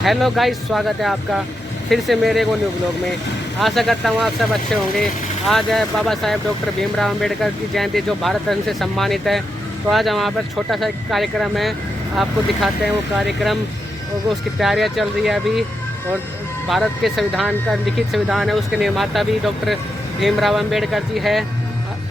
Hello guys, स्वागत है आपका फिर से मेरे को न्यू ब्लॉग में। आशा करता हूँ आप सब अच्छे होंगे। आज है बाबा साहेब डॉक्टर भीमराव अंबेडकर की जयंती, जो भारत रत्न से सम्मानित है। तो आज वहाँ पर छोटा सा एक कार्यक्रम है, आपको दिखाते हैं वो कार्यक्रम। और उसकी तैयारियाँ चल रही है अभी। और भारत के संविधान का लिखित संविधान है, उसके निर्माता भी डॉक्टर भीमराव अम्बेडकर जी है।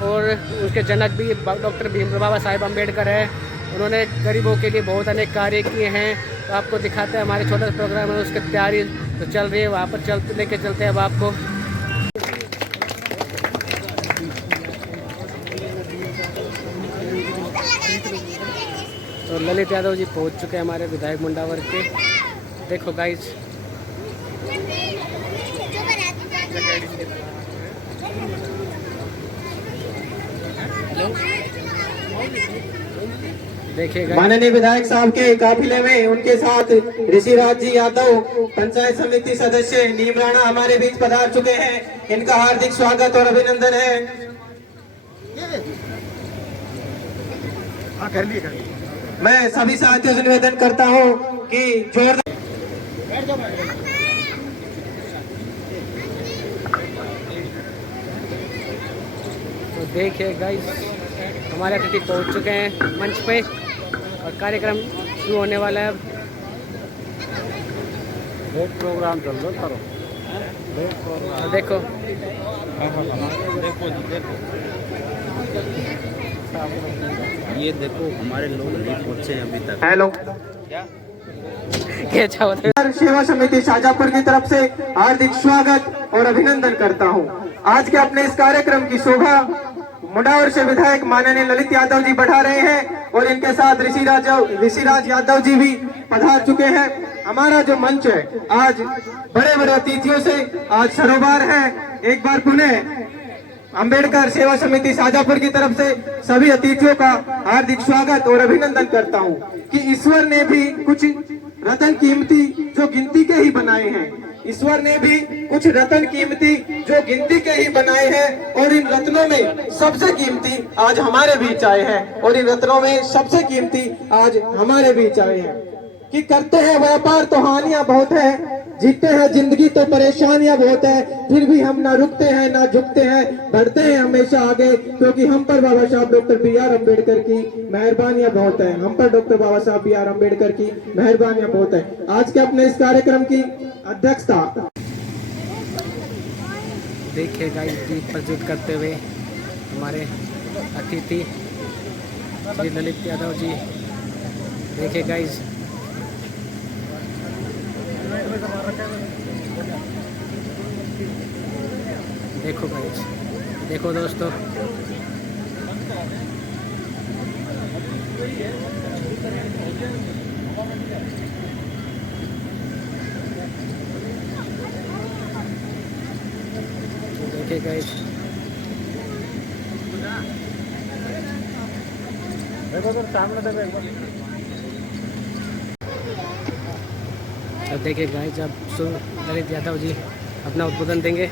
और उसके जनक भी डॉक्टर बाबा साहेब अम्बेडकर है। उन्होंने गरीबों के लिए बहुत अनेक कार्य किए हैं। तो आपको दिखाते हैं, हमारे छोटा सा प्रोग्राम है, उसकी तैयारी तो चल रही है। वहाँ पर लेके चलते हैं अब आपको। तो ललित यादव जी पहुँच चुके हैं, हमारे विधायक मुंडावर के। देखो गाइज, देखिएगा माननीय विधायक साहब के काफिले में उनके साथ ऋषिराज जी यादव पंचायत समिति सदस्य नीमराणा हमारे बीच पधार चुके हैं। इनका हार्दिक स्वागत और अभिनंदन है। मैं सभी साथियों से निवेदन करता हूं कि जोरदार तो देखिए गाइस, हमारे अतिथि पहुंच चुके हैं मंच पे और कार्यक्रम शुरू होने वाला है अब। एक प्रोग्राम चल रहा करो। तो देखो ये देखो हमारे लोग नहीं पहुंचे हैं अभी तक। हेलो क्या अच्छा होता है। सेवा समिति शाजापुर की तरफ से हार्दिक स्वागत और अभिनंदन करता हूं। आज के अपने इस कार्यक्रम की शोभा मुंडावर से विधायक माननीय ललित यादव जी बढ़ा रहे हैं और इनके साथ ऋषिराज यादव जी भी पधार चुके हैं। हमारा जो मंच है आज बड़े बड़े अतिथियों से आज सरोबार है। एक बार पुनः अंबेडकर सेवा समिति शाजापुर की तरफ से सभी अतिथियों का हार्दिक स्वागत और अभिनंदन करता हूं कि ईश्वर ने भी कुछ रतन कीमती जो गिनती के ही बनाए हैं। ईश्वर ने भी कुछ रतन कीमती जो गिनती के ही बनाए हैं और इन रत्नों में सबसे कीमती आज हमारे बीच आए हैं। और इन रत्नों में सबसे कीमती आज हमारे बीच आए हैं कि करते हैं व्यापार तो हानियां बहुत है, जीते हैं जिंदगी तो परेशानियां बहुत है, फिर भी हम ना रुकते हैं ना झुकते हैं, बढ़ते हैं हमेशा आगे, क्योंकि हम पर बाबा साहब डॉक्टर B.R. अम्बेडकर की मेहरबानियां बहुत है। हम पर डॉक्टर बाबा साहब B.R. अम्बेडकर की मेहरबानियां बहुत है। आज के अपने इस कार्यक्रम की अध्यक्षता देखिए गाइस, दीप प्रज्वलित करते हुए हमारे अतिथि श्री ललित यादव जी। देखिए गाइस, देखो गाइस, देखो दोस्तों, देखिए गाइस, देखो तो सामने देखो एक बार। अब देखिए गाइस, अब ललित यादव जी अपना उद्बोधन देंगे।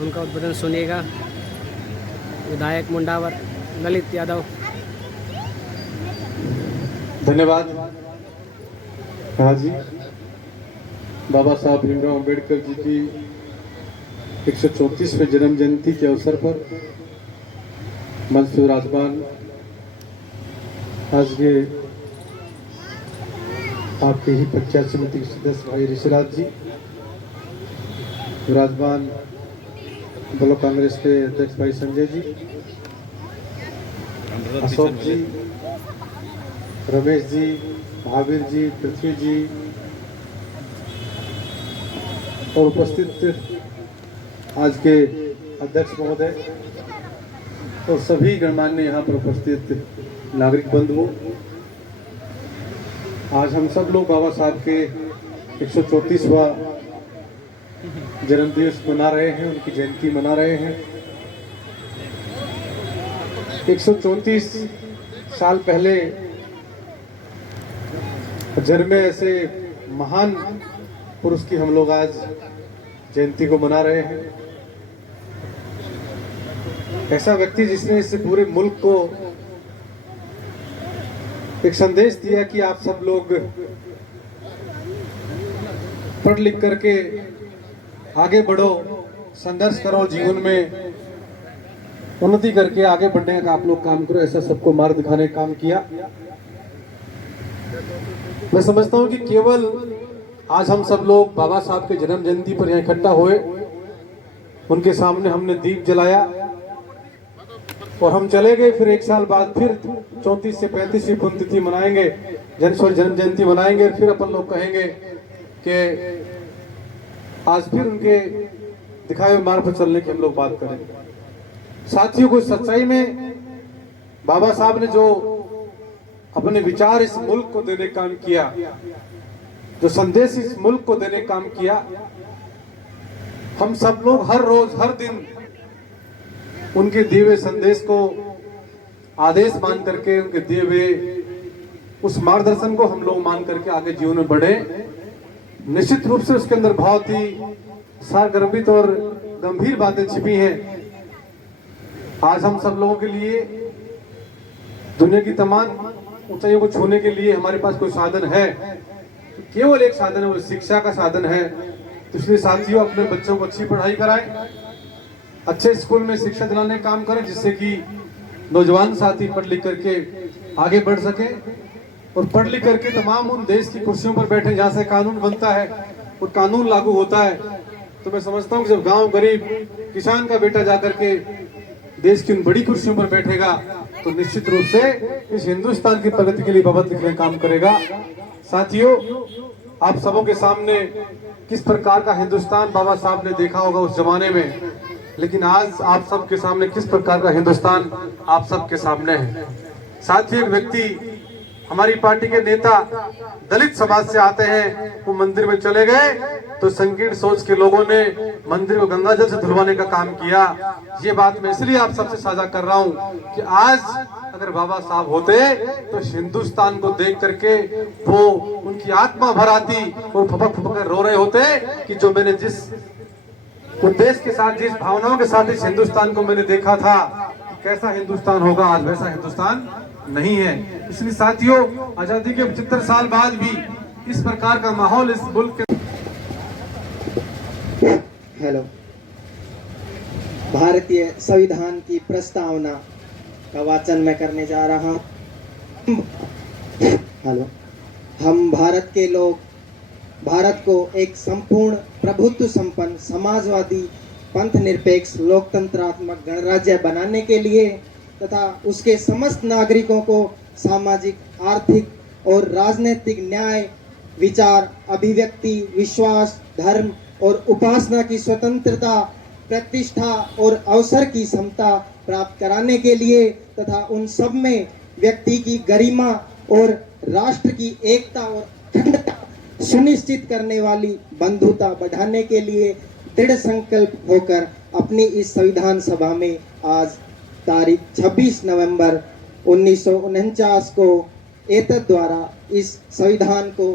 उनका उद्बोधन सुनिएगा। विधायक मुंडावर ललित यादव। धन्यवाद। हाँ जी, बाबा साहब भीमराव अंबेडकर जी की 134वें जन्म जयंती के अवसर पर मंच पर विराजमान आज के आपके ही पंचायत समिति के सदस्य भाई ऋषिराज जी, विराजमान ब्लॉक कांग्रेस के अध्यक्ष भाई संजय जी, अशोक जी, रमेश जी, महावीर जी, पृथ्वी जी और उपस्थित आज के अध्यक्ष महोदय और सभी गणमान्य यहाँ पर उपस्थित नागरिक बंधुओं, आज हम सब लोग बाबा साहब के 134वां जन्मदिवस मना रहे हैं, उनकी जयंती मना रहे हैं। 134 साल पहले जन्मे ऐसे महान पुरुष की हम लोग आज जयंती को मना रहे हैं। ऐसा व्यक्ति जिसने इस पूरे मुल्क को एक संदेश दिया कि आप सब लोग पढ़ लिख करके आगे बढ़ो, संघर्ष करो, जीवन में उन्नति करके आगे बढ़ने का आप लोग काम करो, ऐसा सबको मार्ग दिखाने का काम किया। मैं समझता हूं कि केवल आज हम सब लोग बाबा साहब के जन्म जयंती पर यहाँ इकट्ठा हुए, उनके सामने हमने दीप जलाया और हम चले गए। फिर एक साल बाद फिर 34 से 35वीं पुण्यतिथि मनाएंगे, जन्म जयंती मनाएंगे, और फिर अपन लोग कहेंगे कि आज फिर उनके दिखाए हुए मार्ग पर चलने की हम लोग बात करेंगे। साथियों को सच्चाई में बाबा साहब ने जो अपने विचार इस मुल्क को देने का काम किया, जो संदेश इस मुल्क को देने का काम किया, हम सब लोग हर रोज हर दिन उनके दिए हुए संदेश को आदेश मान करके, उनके दिए हुए उस मार्गदर्शन को हम लोग मान करके आगे जीवन में बढ़े। निश्चित रूप से उसके अंदर बहुत ही सारगर्भित और गंभीर बातें छिपी हैं। आज हम सब लोगों के लिए दुनिया की तमाम ऊंचाइयों को छूने के लिए हमारे पास कोई साधन है, तो केवल एक साधन है, वो शिक्षा का साधन है। तो इसलिए साथियों, अपने बच्चों को अच्छी पढ़ाई कराएं, अच्छे स्कूल में शिक्षा दिलाने का काम करें, जिससे कि नौजवान साथी पढ़ लिख करके आगे बढ़ सके और पढ़ लिख करके तमाम उन देश की कुर्सियों पर बैठे जहाँ से कानून बनता है और कानून लागू होता है। तो मैं समझता हूँ कि जब गांव गरीब किसान का बेटा जाकर के देश की उन बड़ी कुर्सियों पर बैठेगा, तो निश्चित रूप से इस हिंदुस्तान की प्रगति के लिए बाबत लिखने का काम करेगा। साथियों, आप सबों के सामने किस प्रकार का हिंदुस्तान बाबा साहब ने देखा होगा उस जमाने में, लेकिन आज आप सबके सामने किस प्रकार का हिंदुस्तान आप सबके सामने है। साथियों, एक व्यक्ति, हमारी पार्टी के नेता दलित समाज से आते हैं, वो मंदिर में चले गए तो संकीर्ण सोच के लोगों ने मंदिर को गंगा जल से धुलवाने का काम किया। ये बात मैं इसलिए आप सबसे साझा कर रहा हूँ कि आज अगर बाबा साहब होते तो हिंदुस्तान को देख करके वो उनकी आत्मा भर आती, वो फपक फपक कर रो रहे होते कि जो मैंने जिस उद्देश्य के साथ, जिस भावनाओं के साथ इस हिंदुस्तान को मैंने देखा था, कैसा हिंदुस्तान होगा, आज वैसा हिंदुस्तान नहीं है। इसलिए साथियों, आजादी के 75 साल बाद भी इस प्रकार का माहौल इस मुल्क के। हेलो, भारतीय संविधान की प्रस्तावना का वाचन मैं करने जा रहा हूँ। हेलो, हम भारत के लोग भारत को एक संपूर्ण प्रभुत्व संपन्न समाजवादी पंथ निरपेक्ष लोकतंत्रात्मक गणराज्य बनाने के लिए तथा उसके समस्त नागरिकों को सामाजिक, आर्थिक और राजनीतिक न्याय, विचार, अभिव्यक्ति, विश्वास, धर्म और उपासना की स्वतंत्रता, प्रतिष्ठा और अवसर की समता प्राप्त कराने के लिए तथा उन सब में व्यक्ति की गरिमा और राष्ट्र की एकता और अखंडता सुनिश्चित करने वाली बंधुता बढ़ाने के लिए दृढ़ संकल्प होकर अपनी इस संविधान सभा में आज तारीख 26 नवंबर 1949 को एतद द्वारा इस संविधान को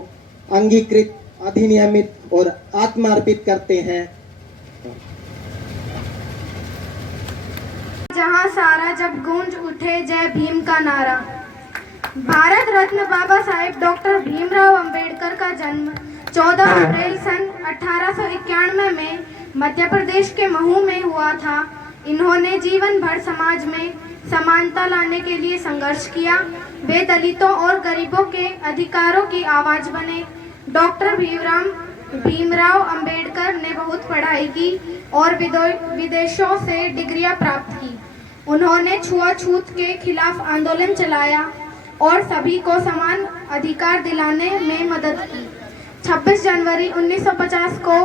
अंगीकृत, अधिनियमित और आत्मार्पित करते हैं। जहां सारा जब गूंज उठे जय भीम का नारा। भारत रत्न बाबा साहेब डॉक्टर भीमराव अंबेडकर का जन्म 14 अप्रैल सन 1891 में मध्य प्रदेश के महू में हुआ था। इन्होंने जीवन भर समाज में समानता लाने के लिए संघर्ष किया। वे दलितों और गरीबों के अधिकारों की आवाज बने। डॉक्टर भीमराव अंबेडकर ने बहुत पढ़ाई की और विदेशों से डिग्रियां प्राप्त की। उन्होंने छुआछूत के खिलाफ आंदोलन चलाया और सभी को समान अधिकार दिलाने में मदद की। 26 जनवरी 1950 को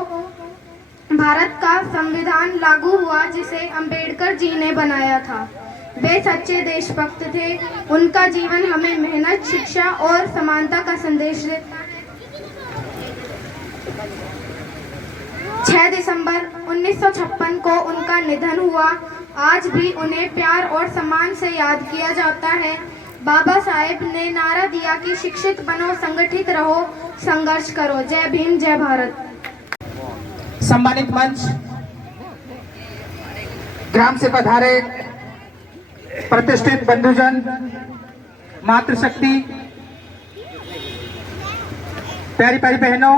भारत का संविधान लागू हुआ, जिसे अंबेडकर जी ने बनाया था। वे सच्चे देशभक्त थे। उनका जीवन हमें मेहनत, शिक्षा और समानता का संदेश देता है। 6 दिसंबर 1956 को उनका निधन हुआ। आज भी उन्हें प्यार और सम्मान से याद किया जाता है। बाबा साहेब ने नारा दिया कि शिक्षित बनो, संगठित रहो, संघर्ष करो। जय भीम, जय भारत। सम्मानित मंच, ग्राम से पधारे प्रतिष्ठित बंधुजन, मातृशक्ति, प्यारी प्यारी बहनों,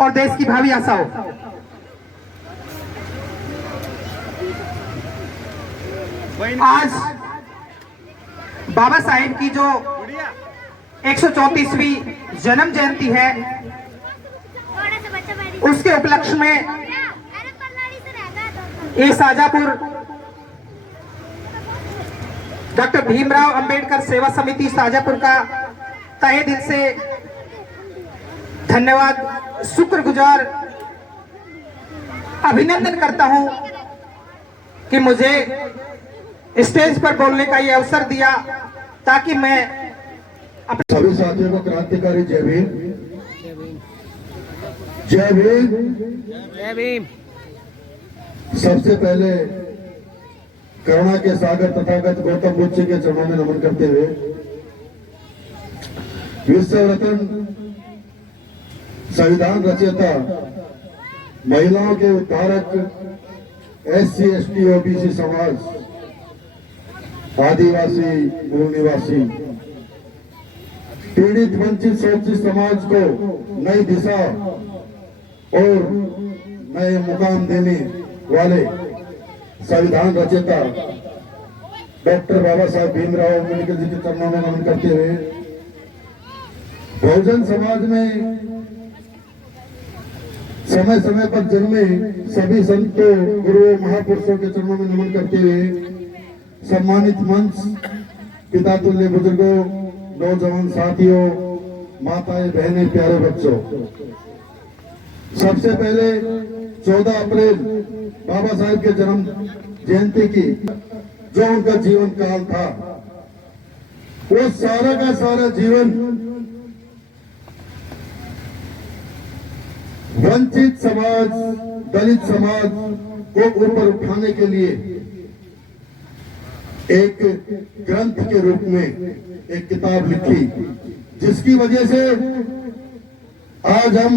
और देश की भावी आशाओं। आज बाबा साहेब की जो 134वीं जन्म जयंती है, उसके उपलक्ष्य में ये शाजापुर डॉक्टर भीमराव अंबेडकर सेवा समिति शाजापुर का तहे दिल से धन्यवाद, शुक्रगुजार, अभिनंदन करता हूं कि मुझे स्टेज पर बोलने का ये अवसर दिया ताकि मैं सभी साथियों को क्रांतिकारी जय भीम। जय भीम। जय भीम। सबसे पहले करुणा के सागर तथागत गौतम बुद्ध जी के चरणों में नमन करते हुए विश्व रत्न संविधान रचयिता, महिलाओं के उद्धारक, SC ST OBC समाज, आदिवासी मूल निवासी, पीड़ित वंचित शोषित समाज को नई दिशा और नए मुकाम देने वाले संविधान रचयिता डॉक्टर बाबा साहेब भीमराव अम्बेडकर जी के चरणों में नमन करते हुए बहुजन समाज में समय समय पर जन्मे सभी संतों, गुरुओं, महापुरुषों के चरणों में नमन करते हुए सम्मानित मंच, पिता तुल्य बुजुर्गों, नौजवान साथियों, माताएं, बहनें, प्यारे बच्चों, सबसे पहले 14 अप्रैल बाबा साहेब के जन्म जयंती की जो उनका जीवन काल था, वो सारा का सारा जीवन वंचित समाज, दलित समाज को ऊपर उठाने के लिए एक ग्रंथ के रूप में एक किताब लिखी, जिसकी वजह से आज हम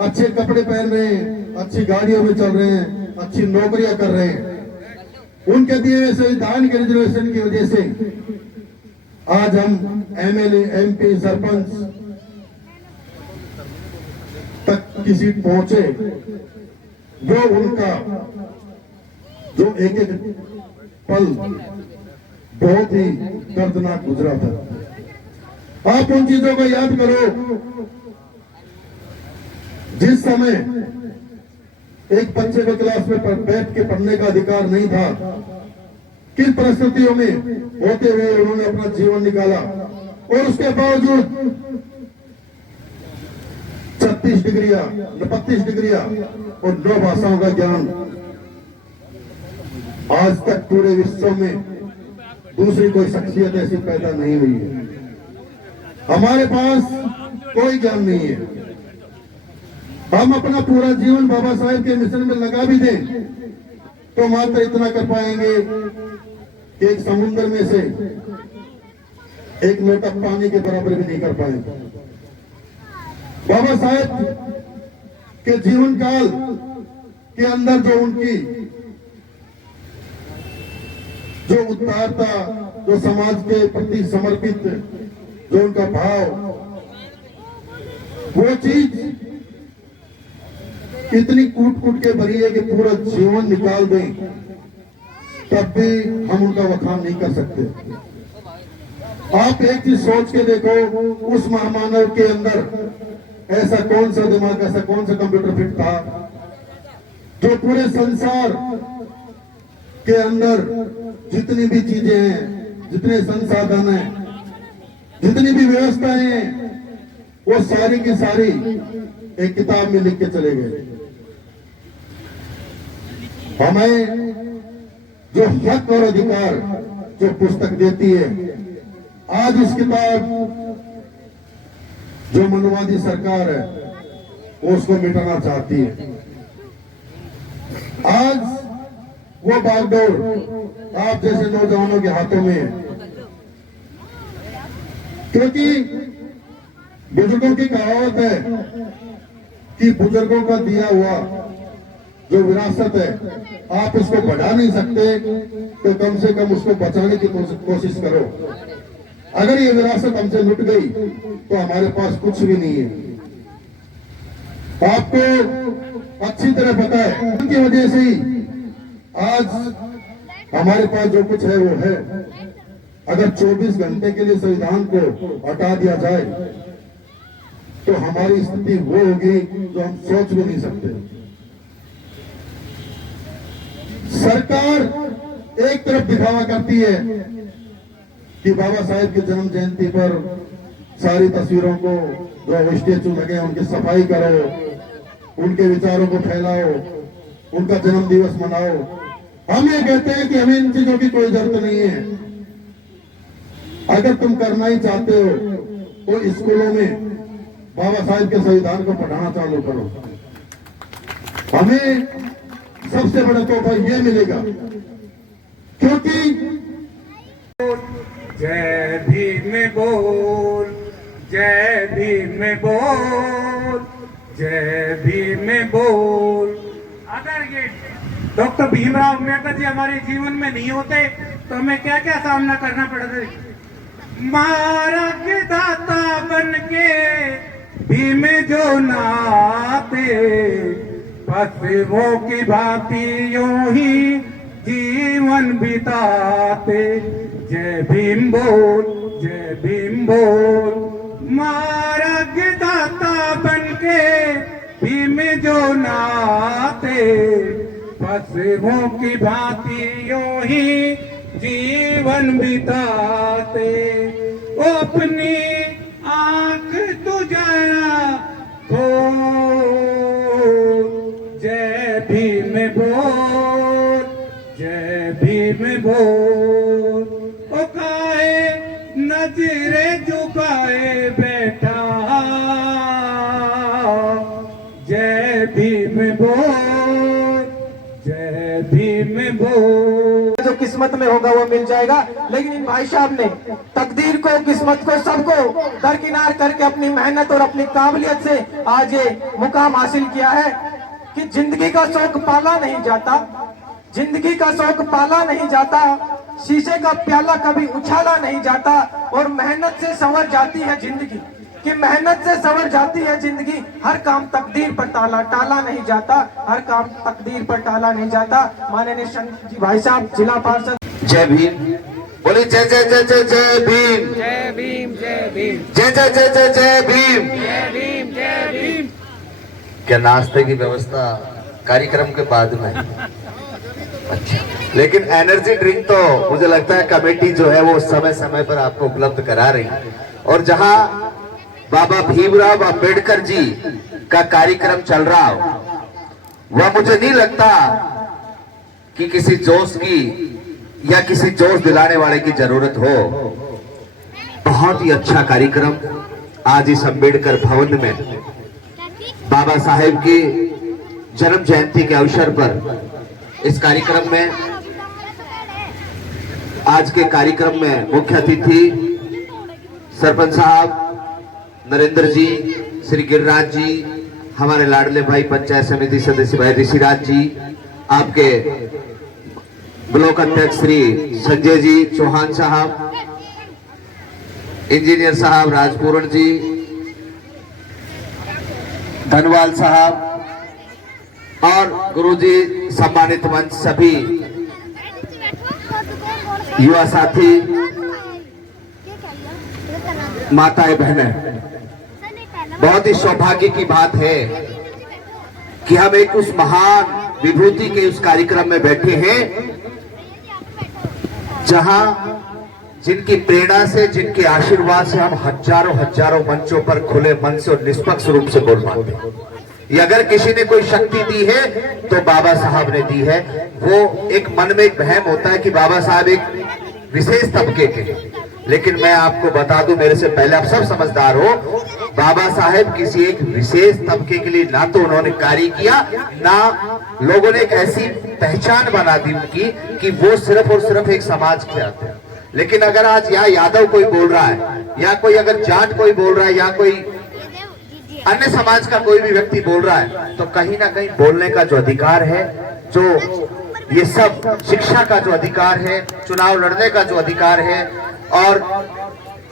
अच्छे कपड़े पहन रहे हैं, अच्छी गाड़ियों में चल रहे हैं, अच्छी नौकरियां कर रहे हैं। उनके दिए हुए संविधान के रिजर्वेशन की वजह से आज हम MLA, MP, सरपंच तक की सीट पहुंचे। वो उनका जो एक एक पल बहुत ही दर्दनाक गुजरा था। आप उन चीजों को याद करो जिस समय एक बच्चे को क्लास में बैठ के पढ़ने का अधिकार नहीं था, किन परिस्थितियों में होते हुए उन्होंने अपना जीवन निकाला और उसके बावजूद 36 डिग्रियां, 32 डिग्रियां और 9 भाषाओं का ज्ञान आज तक पूरे विश्व में दूसरी कोई शख्सियत ऐसी पैदा नहीं हुई है। हमारे पास कोई ज्ञान नहीं है। हम अपना पूरा जीवन बाबा साहेब के मिशन में लगा भी दें तो मात्र इतना कर पाएंगे कि एक समुद्र में से एक लोटा पानी के बराबर भी नहीं कर पाएंगे। बाबा साहेब के जीवन काल के अंदर जो उनकी जो उदारता, जो समाज के प्रति समर्पित जो उनका भाव, वो चीज इतनी कूट कूट के भरी है कि पूरा जीवन निकाल दें तब भी हम उनका वखान नहीं कर सकते। आप एक चीज सोच के देखो, उस महामानव के अंदर ऐसा कौन सा दिमाग, ऐसा कौन सा कंप्यूटर फिट था जो पूरे संसार के अंदर जितनी भी चीजें हैं, जितने संसाधन हैं, जितनी भी व्यवस्थाएं हैं, वो सारी की सारी एक किताब में लिख के चले गए। हमें जो हक और अधिकार जो पुस्तक देती है, आज उस किताब जो मनवादी सरकार है वो उसको मिटाना चाहती है। आज वो बागडोर आप जैसे नौजवानों के हाथों में है, क्योंकि बुजुर्गों की कहावत है कि बुजुर्गों का दिया हुआ जो विरासत है आप उसको बढ़ा नहीं सकते तो कम से कम उसको बचाने की कोशिश करो। अगर ये विरासत हमसे लुट गई तो हमारे पास कुछ भी नहीं है। आपको अच्छी तरह पता है, उनकी वजह से ही आज हमारे पास जो कुछ है वो है। अगर 24 घंटे के लिए संविधान को हटा दिया जाए तो हमारी स्थिति वो होगी जो हम सोच भी नहीं सकते। सरकार एक तरफ दिखावा करती है कि बाबा साहेब की जन्म जयंती पर सारी तस्वीरों को जो स्टेचू लगे उनकी सफाई करो, उनके विचारों को फैलाओ, उनका जन्म दिवस मनाओ। हम ये कहते हैं कि हमें इन चीजों की कोई जरूरत नहीं है। अगर तुम करना ही चाहते हो तो स्कूलों में बाबा साहेब के संविधान को पढ़ाना चालू करो। हमें सबसे बड़ा तोहफा ये मिलेगा, क्योंकि जय भीम बोल, जय भीम बोल, जय भीम बोल। अगर ये डॉक्टर भीमराव अम्बेडकर जी हमारे जीवन में नहीं होते तो हमें क्या क्या सामना करना पड़ता। मार्ग दाता बन के भीम जो नाते, पशुओं की भांति यूं ही जीवन बिताते। जय भीम बोल, जय भीम बोल। मार्ग दाता बन के भीम जो नाते, पशुओं की भांति यूं ही जीवन बिताते। ओ अपनी आंख तुझारा खोल, जय भीम बोल, जय भीम बोल। ओ काहे नजरे झुकाए बैठा, जय भीम बोल, जय भीम बोल। जो किस्मत में होगा वो मिल जाएगा, लेकिन इन भाई साहब ने तकदीर को, किस्मत को, सबको दरकिनार करके अपनी मेहनत और अपनी काबिलियत से आज ये मुकाम हासिल किया है कि जिंदगी का शौक पाला नहीं जाता, जिंदगी का शौक पाला नहीं जाता, शीशे का प्याला कभी उछाला नहीं जाता, और मेहनत से संवर जाती है जिंदगी, कि मेहनत से संवर जाती है जिंदगी। हर काम तकदीर पर टाला नहीं जाता, हर काम तकदीर पर टाला नहीं जाता। माननीय शंकर जी भाई साहब, जिला पार्षद। जय भीम बोली, जय जय जय जय जय भीम, जय भीम, जय भीम, जय जय जय जय जय भीम, जय भीम, जय भीम। क्या नाश्ते की व्यवस्था कार्यक्रम के बाद में? अच्छा, लेकिन एनर्जी ड्रिंक तो मुझे लगता है कमेटी जो है वो समय समय पर आपको उपलब्ध करा रही है। और जहां बाबा भीमराव अंबेडकर जी का कार्यक्रम चल रहा हो, वह मुझे नहीं लगता कि किसी जोश की या किसी जोश दिलाने वाले की जरूरत हो। बहुत ही अच्छा कार्यक्रम आज इस अंबेडकर भवन में बाबा साहेब की जन्म जयंती के अवसर पर इस कार्यक्रम में, आज के कार्यक्रम में मुख्य अतिथि सरपंच साहब नरेंद्र जी, श्री गिरिराज जी, हमारे लाडले भाई पंचायत समिति सदस्य भाई ऋषिराज जी, आपके ब्लॉक अध्यक्ष श्री संजय जी चौहान साहब, इंजीनियर साहब राजपूरण जी, धनवाल साहब, और गुरुजी, सम्मानित मंच, सभी युवा साथी, माताएं बहनें, बहुत ही सौभाग्य की बात है कि हम एक उस महान विभूति के उस कार्यक्रम में बैठे हैं जहां जिनकी प्रेरणा से, जिनके आशीर्वाद से हम हजारों हजारों मंचों पर खुले मन से और निष्पक्ष रूप से बोल पाते हैं। ये अगर किसी ने कोई शक्ति दी है तो बाबा साहब ने दी है। वो एक मन में एक वहम होता है कि बाबा साहब एक विशेष तबके के हैं, लेकिन मैं आपको बता दूं, मेरे से पहले आप सब समझदार हो, बाबा साहेब किसी एक विशेष तबके के लिए ना तो उन्होंने कार्य किया, ना लोगों ने एक ऐसी पहचान बना दी उनकी कि वो सिर्फ और सिर्फ एक समाज के आते हैं। लेकिन अगर आज यहाँ यादव कोई बोल रहा है, या कोई अगर जाट कोई बोल रहा है, या कोई अन्य समाज का कोई भी व्यक्ति बोल रहा है, तो कहीं ना कहीं बोलने का जो अधिकार है, जो ये सब शिक्षा का जो अधिकार है, चुनाव लड़ने का जो अधिकार है, और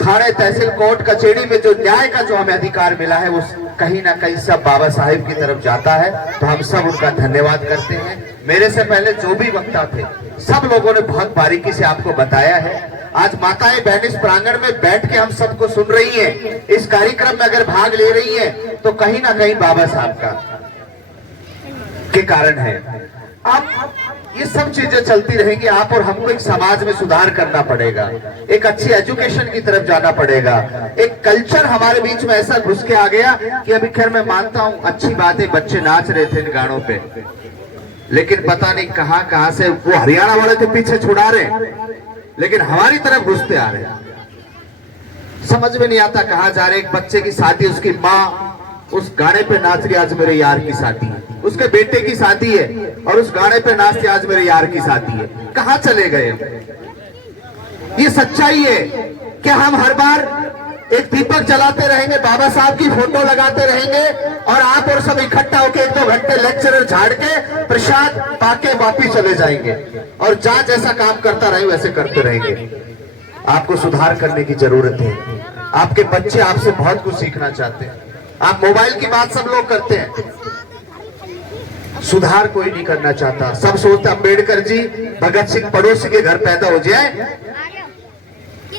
थाने तहसील कोर्ट कचहरी में जो न्याय का जो हमें अधिकार मिला है, उस कहीं ना कहीं सब बाबा साहेब की तरफ जाता है, तो हम सब उनका धन्यवाद करते हैं। मेरे से पहले जो भी वक्ता थे सब लोगों ने बहुत बारीकी से आपको बताया है। आज माताएं बहन इस प्रांगण में बैठ के हम सबको सुन रही हैं, इस कार्यक्रम में अगर भाग ले रही हैं तो कहीं ना कहीं बाबा साहब का के कारण है। अब ये सब चीजें चलती रहेंगी, आप और हमको एक समाज में सुधार करना पड़ेगा, एक अच्छी एजुकेशन की तरफ जाना पड़ेगा। एक कल्चर हमारे बीच में ऐसा घुस के आ गया कि अभी खैर मैं मानता हूं अच्छी बात है, बच्चे नाच रहे थे इन गानों पे, लेकिन पता नहीं कहां से वो हरियाणा वाले के पीछे छुड़ा रहे, लेकिन हमारी तरफ घुसते आ रहे हैं। समझ में नहीं आता कहां जा रहे। एक बच्चे की शादी, उसकी माँ उस गाने पे नाच रही, आज मेरे यार की शादी है, उसके बेटे की शादी है और उस गाने पे नाचते आज मेरे यार की शादी है। कहां चले गए? ये सच्चाई है। क्या हम हर बार एक दीपक जलाते रहेंगे, बाबा साहब की फोटो लगाते रहेंगे और आप और सब इकट्ठा होकर 1-2 घंटे लेक्चरर झाड़ के प्रसाद पाके वापिस चले जाएंगे और जहां जैसा काम करता रहे वैसे करते रहेंगे? आपको सुधार करने की जरूरत है। आपके बच्चे आपसे बहुत कुछ सीखना चाहते हैं। आप मोबाइल की बात सब लोग करते हैं, सुधार कोई नहीं करना चाहता। सब सोचते अम्बेडकर जी, भगत सिंह पड़ोसी के घर पैदा हो जाए,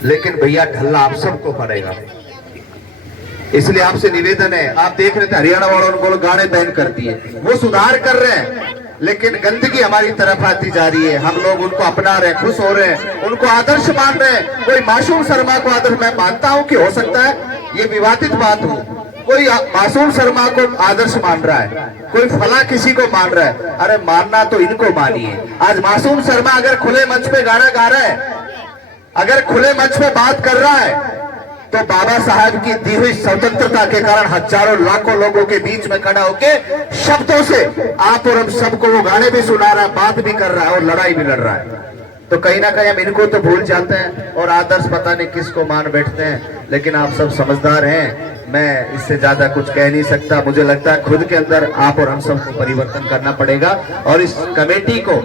लेकिन भैया ढलना आप सबको पड़ेगा। इसलिए आपसे निवेदन है, आप देख रहे थे हरियाणा वालों को गाने बैन कर दिए, वो सुधार कर रहे हैं, लेकिन गंदगी हमारी तरफ आती जा रही है। हम लोग उनको अपना रहे हैं, खुश हो रहे हैं, उनको आदर्श मान रहे हैं। कोई मासूम शर्मा को आदर्श, मैं मानता हूं कि हो सकता है ये विवादित बात हो, कोई मासूम शर्मा को आदर्श मान रहा है, कोई फला किसी को मान रहा है। अरे मानना तो इनको मानिए। आज मासूम शर्मा अगर खुले मंच पे गाना गा रहा है, अगर खुले मंच पे बात कर रहा है, तो बाबा साहब की दी हुई स्वतंत्रता के कारण हजारों लाखों लोगों के बीच में खड़ा होके शब्दों से आप और हम सबको वो गाने भी सुना रहा है, बात भी कर रहा है और लड़ाई भी लड़ रहा है। तो कहीं ना कहीं हम इनको तो भूल जाते हैं और आदर्श पता नहीं किसको मान बैठते हैं। लेकिन आप सब समझदार हैं, मैं इससे ज्यादा कुछ कह नहीं सकता। मुझे लगता है खुद के अंदर आप और हम सबको परिवर्तन करना पड़ेगा और इस कमेटी को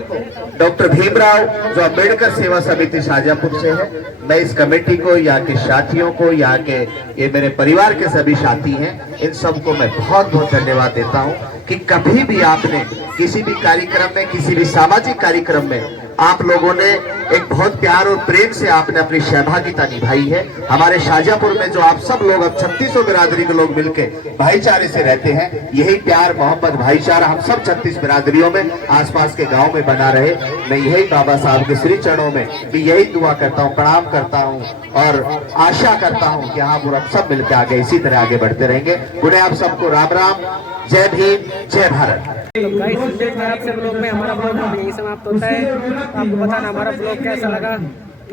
डॉक्टर भीमराव जो अम्बेडकर सेवा समिति शाजापुर से है, मैं इस कमेटी को, यहाँ के साथियों को, यहाँ के ये मेरे परिवार के सभी साथी हैं, इन सबको मैं बहुत बहुत धन्यवाद देता हूँ कि कभी भी आपने किसी भी कार्यक्रम में, किसी भी सामाजिक कार्यक्रम में आप लोगों ने एक बहुत प्यार और प्रेम से आपने अपनी सहभागिता निभाई है। हमारे शाजापुर में जो आप सब लोग, अब 3600 बिरादरी के लोग मिलके भाईचारे से रहते हैं, यही प्यार मोहब्बत भाईचारा हम सब 36 बिरादरियों में, आसपास के गांव में बना रहे। मैं यही बाबा साहब के श्री चरणों में भी यही दुआ करता हूँ, प्रणाम करता हूँ और आशा करता हूँ कि हाँ पूरा सब मिलकर आगे इसी तरह आगे बढ़ते रहेंगे। पुणे आप सबको राम राम, जय भीम, जय भारत। तो गाइस, मिलते हैं आपसे ब्लॉग में। हमारा ब्लॉग अब यहीं समाप्त होता है। तो आपको बताना हमारा ब्लॉग कैसा लगा।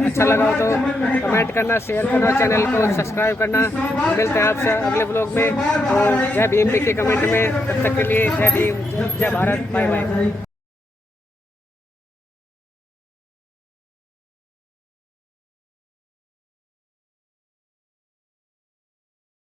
अच्छा लगा हो तो कमेंट करना, शेयर करना, चैनल को सब्सक्राइब करना। मिलते हैं आपसे अगले ब्लॉग में। तो जय भीम लिखिए कमेंट में। तब तक के लिए जय भीम, जय भारत, बाय बाय।